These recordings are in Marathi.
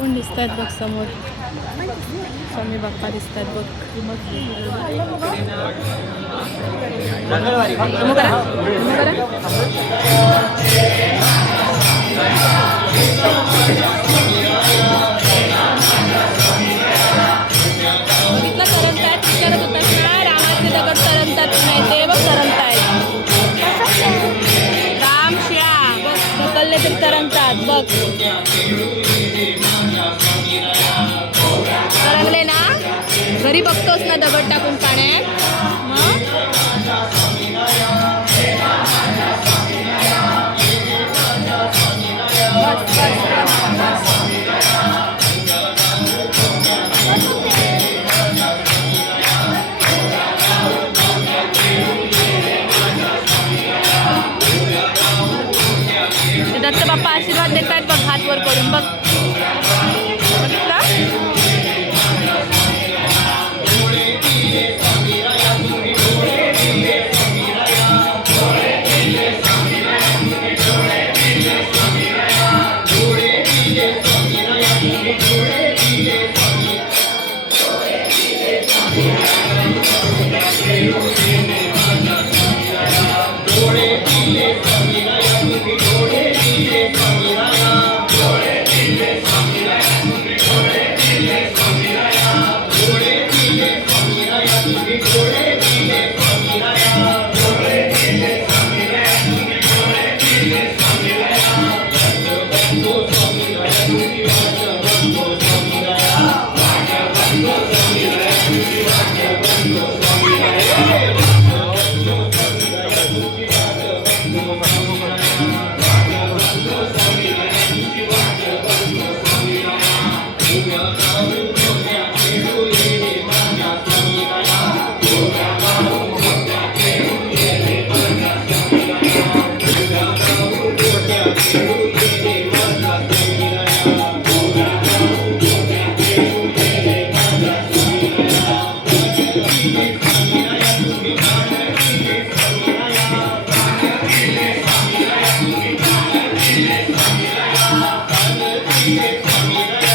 कोण दिसतात बघ समोर. स्वामी बाप्पा दिसतात बघ. नमो करा. नमो करा. बघितलं तरंगतायत. विचारत होतात ना रामाचे दगड तरंगतात नाही ते बघ तरंगतायत. राम श्या बघ ढकलले तरी तरंगतात बघ. तरंगले ना. घरी बघतोस ना दगड टाकून पाण्यात मग. दत्त बाप्पा आशीर्वाद देत आहेत बघ हात वर करून बघ. बघितलं.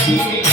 Thank you.